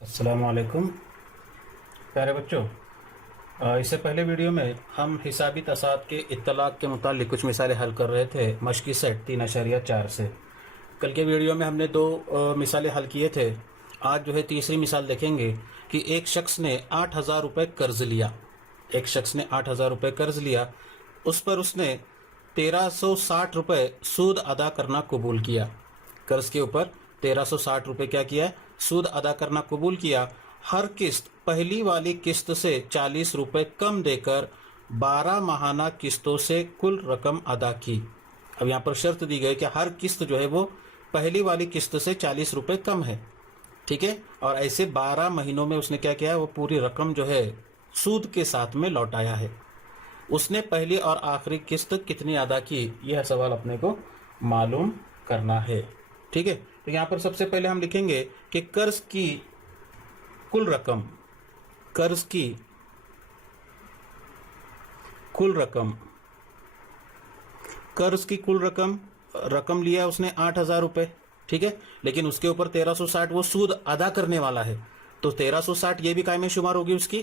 अस्सलाम वालेकुम प्यारे बच्चों। इससे पहले वीडियो में हम हिसाबी तसाद के इत्तलाक के मुतालिक कुछ मिसालें हल कर रहे थे मशकी सेट 3.4 से। कल के वीडियो में हमने दो मिसालें हल किए थे। आज जो है तीसरी मिसाल देखेंगे कि एक शख्स ने 8,000 रुपये कर्ज लिया। एक शख्स ने 8,000 रुपये कर्ज लिया, उस पर उसने 1,360 रुपये सूद अदा करना कबूल किया। कर्ज के ऊपर 1,360 रुपये क्या किया? सूद अदा करना कबूल किया। हर किस्त पहली वाली किस्त से 40 रुपये कम देकर 12 माहाना किस्तों से कुल रकम अदा की। अब यहाँ पर शर्त दी गई कि हर किस्त जो है वो पहली वाली किस्त से 40 रुपये कम है, ठीक है। और ऐसे 12 महीनों में उसने क्या किया? वो पूरी रकम जो है सूद के साथ में लौटाया है। उसने पहली और आखिरी किस्त कितनी अदा की, यह सवाल अपने को मालूम करना है, ठीक है। तो यहाँ पर सबसे पहले हम लिखेंगे कि कर्ज की कुल रकम, कर्ज की कुल रकम, कर्ज की कुल रकम, रकम लिया उसने 8,000 रुपये, ठीक है। लेकिन उसके ऊपर 1,360 वो सूद अदा करने वाला है, तो 1,360 ये भी काय में शुमार होगी, उसकी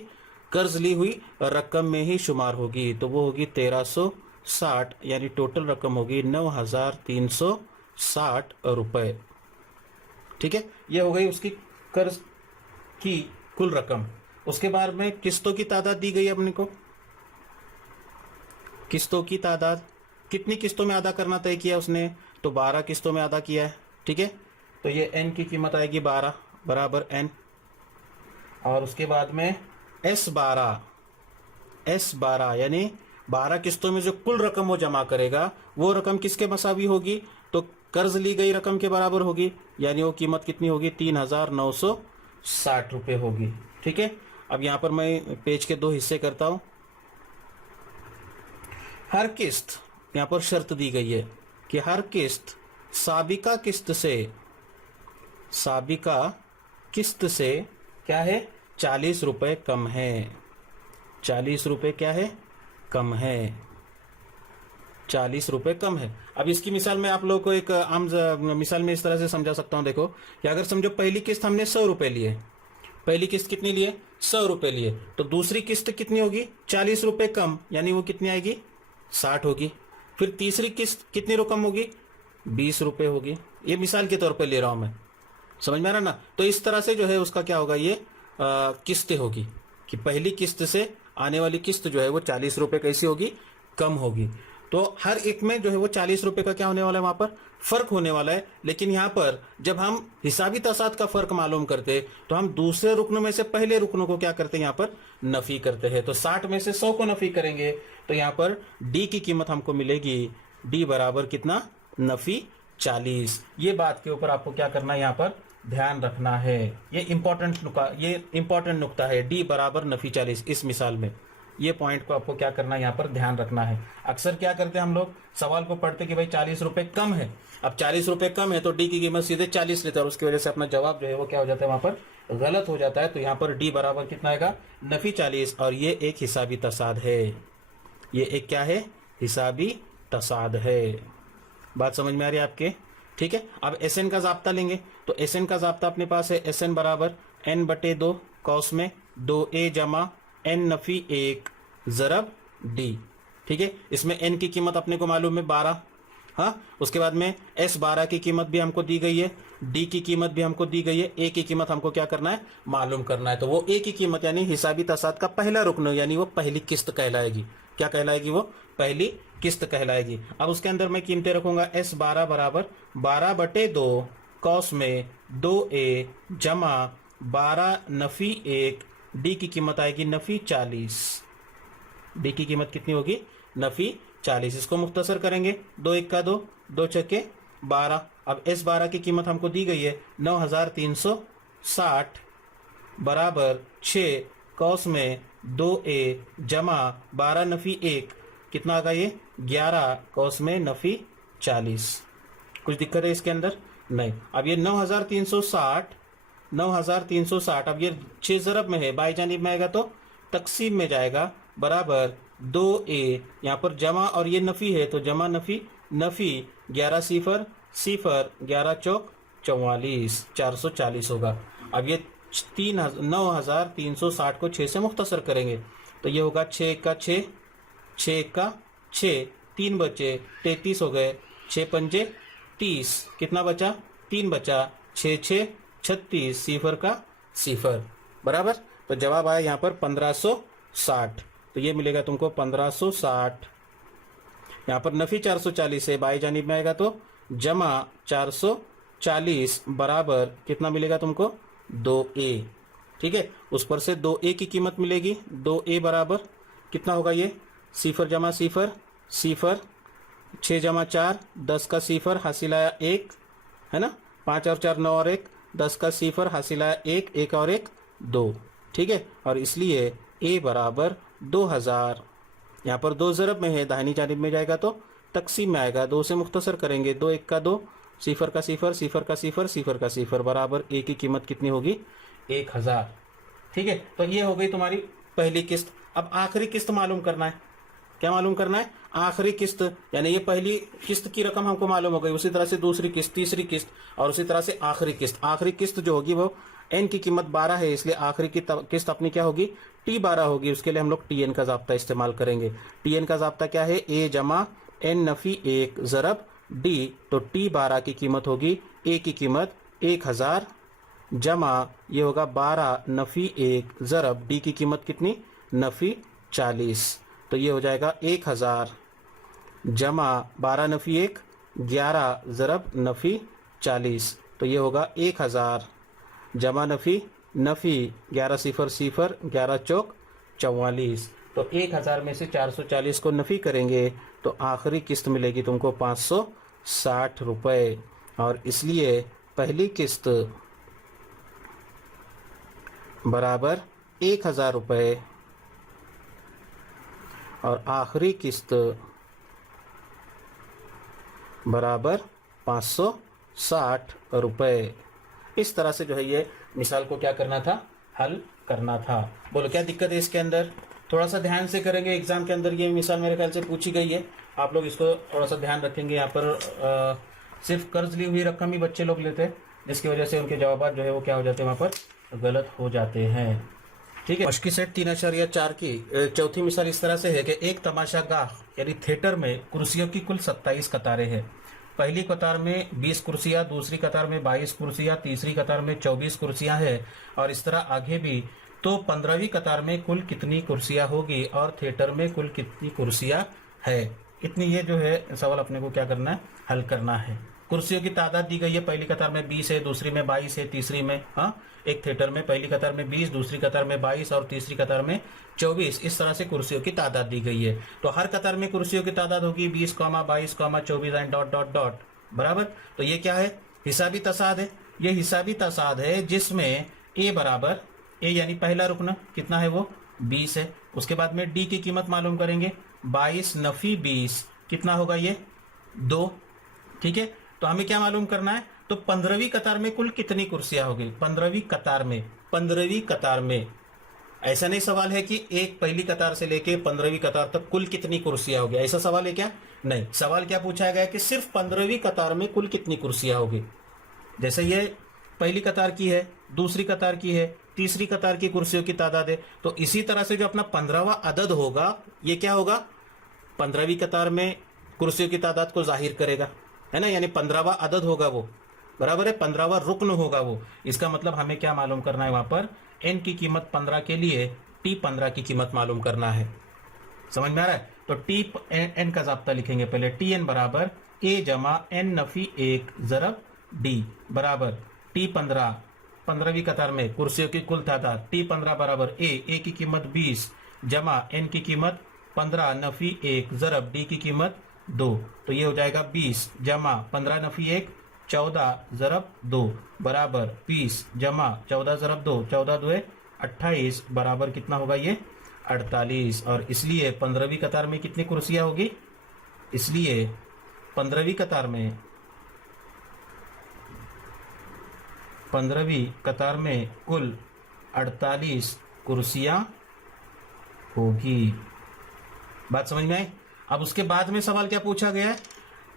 कर्ज ली हुई रकम में ही शुमार होगी। तो वो होगी 1,360, यानी टोटल रकम होगी 9,360 रुपये, ठीक है। ये हो गई उसकी कर्ज की कुल रकम। उसके बाद में किस्तों की तादाद दी गई अपने को। किस्तों की तादाद, कितनी किस्तों में अदा करना तय किया उसने? तो 12 किस्तों में अदा किया है, ठीक है। तो ये n की कीमत आएगी 12 बराबर n। और उसके बाद में S12 यानी 12 किस्तों में जो कुल रकम वो जमा करेगा वो रकम किसके मसावी होगी? तो कर्ज ली गई रकम के बराबर होगी, यानी वो कीमत कितनी होगी? 3,960 रुपये होगी, ठीक है। अब यहां पर मैं पेज के दो हिस्से करता हूं। हर किस्त, यहां पर शर्त दी गई है कि हर किस्त साबिका किस्त से, साबिका किस्त से क्या है? 40 रुपये कम है। 40 रुपये क्या है? कम है। 40 रुपये कम है। अब इसकी मिसाल में आप लोगों को एक आम मिसाल में इस तरह से समझा सकता हूं। देखो कि अगर समझो पहली किस्त हमने 100 रुपये लिए, पहली किस्त कितनी लिए? 100 रुपये लिए, तो दूसरी किस्त कितनी होगी? 40 रुपये कम, यानी वो कितनी आएगी? 60 होगी। फिर तीसरी किस्त कितनी रकम होगी? 20 रुपये होगी। ये मिसाल के तौर पर ले रहा हूं मैं, समझ में आ रहा ना। तो इस तरह से जो है उसका क्या होगा? ये किस्तें होगी कि पहली किस्त से आने वाली किस्त जो है वो 40 रुपये कैसी होगी? कम होगी। तो हर एक में जो है वो 40 रुपये का क्या होने वाला है? वहां पर फर्क होने वाला है। लेकिन यहां पर जब हम हिसाबी तसाद का फर्क मालूम करते तो हम दूसरे रुकनों में से पहले रुकनों को क्या करते हैं? यहां पर नफी करते हैं। तो 60 में से 100 को नफी करेंगे तो यहां पर डी की कीमत हमको मिलेगी, डी बराबर कितना? नफी 40। ये बात के ऊपर आपको क्या करना है? यहां पर ध्यान रखना है। ये इंपॉर्टेंट नुकता है, डी बराबर नफी 40। इस मिसाल में ये पॉइंट को आपको क्या करना है? यहाँ पर ध्यान रखना है। अक्सर क्या करते हैं हम लोग, सवाल को पढ़ते कि भाई 40 रुपये कम है। अब 40 रुपये कम है तो डी की कीमत सीधे 40 लेता है, और उसकी वजह से अपना जवाब जो है वो क्या हो जाता है? वहां पर गलत हो जाता है। तो यहाँ पर डी बराबर कितना आएगा? नफी 40। और ये एक हिसाबी तसाद है। ये एक क्या है? हिसाबी तसाद है। बात समझ में आ रही है आपके? ठीक है। अब एस एन का जाब्ता लेंगे तो एस एन का जाब्ता अपने पास है, एस एन बराबर n/2 कॉस में 2a जमा n नफी 1 जरब d, ठीक है। इसमें n की कीमत अपने को मालूम है 12, हाँ। उसके बाद में S12 की कीमत भी हमको दी गई है, d की कीमत भी हमको दी गई है, a की कीमत हमको क्या करना है? मालूम करना है। तो वो a की कीमत यानी हिसाबी तसाद का पहला रुकन, यानी वो पहली किस्त कहलाएगी। क्या कहलाएगी? वो पहली किस्त कहलाएगी। अब उसके अंदर मैं कीमतें रखूंगा, S12 बराबर 12/2 कॉस में 2a जमा 12 नफी 1, डी की कीमत आएगी नफी 40। डी की कीमत कितनी होगी? नफी 40। इसको मुख्तसर करेंगे, 2 1 का 2, 2 छक्के 12। अब S12 की कीमत हमको दी गई है 9,360 बराबर 6 कॉस में 2a जमा 12 नफी 1, कितना आ गया ये? 11 कॉस में नफी 40। कुछ दिक्कत है इसके अंदर? नहीं। अब ये 9,360 अब ये 6 ज़रब में है, बाई जानिब में आएगा तो तकसीम में जाएगा, बराबर 2a, यहाँ पर जमा और ये नफी है तो जमा नफी नफी 11 सिफर 11 चौक 44, 440 होगा। अब ये 9,360 को 6 से मुख्तसर करेंगे तो ये होगा 6 का 6, 6 का 6, 3 बचे 33 हो गए, 6 पंजे 30, कितना बचा 3 बचा, 6 6 36, सिफर का सिफर बराबर। तो जवाब आया यहाँ पर 1560। तो ये मिलेगा तुमको 1560। यहाँ पर नफी 440 है, बाई जानिब में आएगा तो जमा 440 बराबर कितना मिलेगा तुमको 2a। ठीक है, उस पर से 2a की कीमत मिलेगी, 2a बराबर कितना होगा ये सिफर जमा सिफर सिफर, 6 जमा 4 10 का सिफर हासिल आया 1 है ना, 5 और 4 9 और 1 10 का सिफर हासिल आया 1, 1 और 1 2। ठीक है, और इसलिए a बराबर 2000। यहाँ पर 2 ज़रब में है, दाहिनी जानिब में जाएगा तो तकसीम में आएगा, 2 से मुख्तसर करेंगे, 2 1 का 2, सिफर का सिफर सिफर का सिफर सिफर का सिफर बराबर a की कीमत कितनी होगी 1000। ठीक है, तो ये हो गई तुम्हारी पहली किस्त। अब आखिरी किस्त मालूम करना है। क्या मालूम करना है? आखिरी किस्त, यानी ये पहली किस्त की रकम हमको मालूम हो गई, उसी तरह से दूसरी किस्त, तीसरी किस्त और उसी तरह से आखिरी किस्त। आखिरी किस्त जो होगी वो n की कीमत 12 है, इसलिए आखिरी की किस्त अपनी क्या होगी T12 होगी। उसके लिए हम लोग Tn का ज़ाब्ता इस्तेमाल करेंगे। Tn का ज़ाब्ता क्या है? a जमा n नफी 1 ज़रब d। तो T12 की कीमत होगी, a की कीमत 1000 जमा ये होगा 12 नफी 1 ज़रब d की कीमत कितनी नफी 40। तो ये हो जाएगा 1000 जमा 12 नफी 1 11 ज़रब नफी 40। तो ये होगा 1000 जमा नफी नफी 11 सिफर सिफर 11 चौक 44। तो 1000 में से 440 को नफी करेंगे तो आखिरी किस्त मिलेगी तुमको 560 रुपये। और इसलिए पहली किस्त बराबर 1000 रुपये और आखिरी किस्त बराबर 560 रुपये। इस तरह से जो है ये मिसाल को क्या करना था, हल करना था। बोलो क्या दिक्कत है इसके अंदर? थोड़ा सा ध्यान से करेंगे, एग्जाम के अंदर ये मिसाल मेरे ख्याल से पूछी गई है, आप लोग इसको थोड़ा सा ध्यान रखेंगे। यहाँ पर सिर्फ कर्ज ली हुई रकम ही बच्चे लोग लेते हैं, जिसकी वजह से उनके जवाब जो है वो क्या हो जाते हैं, वहाँ पर गलत हो जाते हैं। ठीक है, मश्की सेट 3.4 की चौथी मिसाल इस तरह से है कि एक तमाशा गाह यानी थिएटर में कुर्सियों की कुल 27 कतारें हैं। पहली कतार में 20 कुर्सियां, दूसरी कतार में 22 कुर्सियां, तीसरी कतार में 24 कुर्सियां हैं और इस तरह आगे भी। तो 15वीं कतार में कुल कितनी कुर्सियां होगी और थिएटर में कुल कितनी कुर्सियां है? इतनी ये जो है सवाल अपने को क्या करना है, हल करना है। कुर्सियों की तादाद दी गई है, पहली कतार में 20 है, दूसरी में 22 है, तीसरी में एक थिएटर में पहली कतार में 20, दूसरी कतार में 22 और तीसरी कतार में 24। इस तरह से कुर्सियों की तादाद दी गई है। तो हर कतार में कुर्सियों की तादाद होगी 20, 22, 24 एंड डॉट डॉट डॉट बराबर। तो ये क्या है? हिसाबी तसाद है। ये हिसाबी तसाद है जिसमें a बराबर a यानी पहला रुकन कितना है वो 20 है। उसके बाद में d की कीमत मालूम करेंगे, 22 नफी 20 कितना होगा ये 2। ठीक है, तो हमें क्या मालूम करना है? तो 15वीं कतार में कुल कितनी कुर्सियां होगी? 15वीं कतार में ऐसा नहीं सवाल है कि एक पहली कतार से लेके 15वीं कतार तक कुल कितनी कुर्सियां होगी, ऐसा सवाल है क्या? नहीं, सवाल क्या पूछा गया है कि सिर्फ 15वीं कतार में कुल कितनी कुर्सियां होगी। जैसे ये पहली कतार की है, दूसरी कतार की है, तीसरी कतार की कुर्सियों की तादाद है, तो इसी तरह से जो अपना 15वां अदद होगा ये क्या होगा? 15वीं कतार में कुर्सियों की तादाद को जाहिर करेगा, है ना, यानी 15वां अदद होगा वो, बराबर है 15वां रुकन होगा वो। इसका मतलब हमें क्या मालूम करना है? वहां पर n की कीमत 15 के लिए T15 की कीमत मालूम करना है। समझ में आ रहा है? तो T n का ज़ाब्ता लिखेंगे पहले, Tn बराबर a जमा n नफी 1 ज़रब d बराबर T15 15वीं कतार में कुर्सियों की कुल तादाद T15 बराबर a की कीमत 20 जमा n की कीमत 15 नफी 1 ज़रब d की कीमत 2। तो ये हो जाएगा 20 जमा 15 नफी 1 14 ज़रब 2 बराबर 20 जमा 14 ज़रब 2 14 2 28 बराबर कितना होगा ये 48। और इसलिए 15वीं कतार में कितनी कुर्सियां होगी? इसलिए 15वीं कतार में कुल 48 कुर्सियां होगी। बात समझ में आई? अब उसके बाद में सवाल क्या पूछा गया है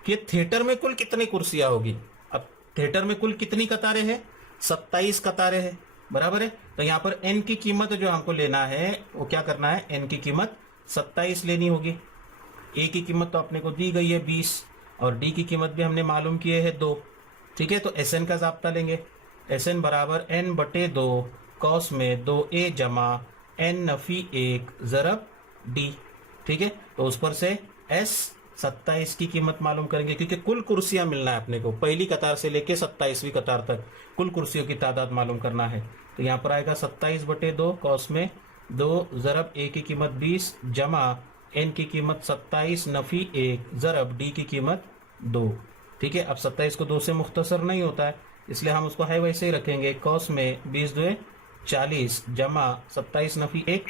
कि थिएटर में कुल कितनी कुर्सियां होगी। अब थिएटर में कुल कितनी कतारें हैं? 27 कतारें हैं। बराबर है। तो यहाँ पर n की कीमत जो हमको लेना है वो क्या करना है, n की कीमत 27 लेनी होगी। a की कीमत तो अपने को दी गई है 20 और d की कीमत भी हमने मालूम किए है 2। ठीक है, तो Sn का जाब्ता लेंगे। Sn बराबर n बटे 2 कॉस में 2a जमा n नफी 1 ज़रब d। ठीक है, तो उस पर से S 27 की कीमत मालूम करेंगे, क्योंकि कुल कुर्सियां मिलना है अपने को, पहली कतार से लेके 27वीं कतार तक कुल कुर्सियों की तादाद मालूम करना है। तो यहाँ पर आएगा 27 बटे 2 कॉस में 2 ज़रब a की कीमत 20 जमा n की कीमत 27 नफी 1 ज़रब d की कीमत 2। ठीक है, अब 27 को 2 से मुख्तसर नहीं होता है, इसलिए हम उसको है वैसे ही रखेंगे। कॉस में 20 2 40 जमा 27 नफी 1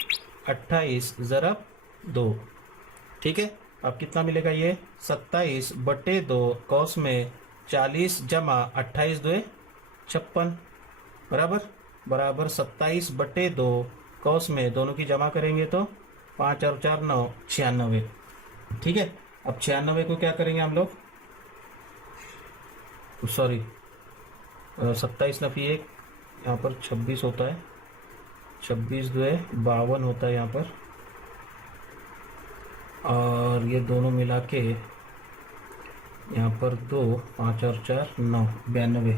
28 ज़रब 2। ठीक है, अब कितना मिलेगा, ये 27 बटे 2 कॉस में 40 जमा 28 2 56 बराबर 27 बटे 2 कॉस में दोनों की जमा करेंगे तो 5 और 4 9 96। ठीक है, अब 96 को क्या करेंगे हम लोग, सॉरी 27 नफी 1 यहाँ पर 26 होता है, 26 2 52 होता है यहाँ पर, और ये दोनों मिला के यहाँ पर 2 5 और 4 9 92।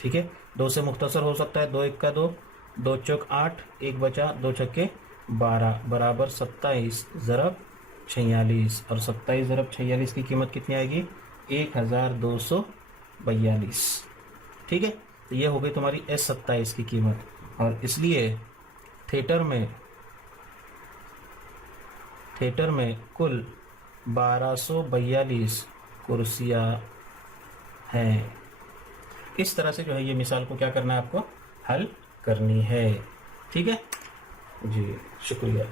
ठीक है, 2 से मुख्तसर हो सकता है, 2 1 का 2 2 चौक 8 1 बचा 2 छक्के 12 बराबर 27 ज़रब 46 और 27 ज़रब 46 की कीमत कितनी आएगी, 1242। ठीक है, तो ये हो गई तुम्हारी S27 की कीमत। और इसलिए थिएटर में कुल 1242 कुर्सियाँ हैं। इस तरह से जो है ये मिसाल को क्या करना है, आपको हल करनी है। ठीक है जी, शुक्रिया।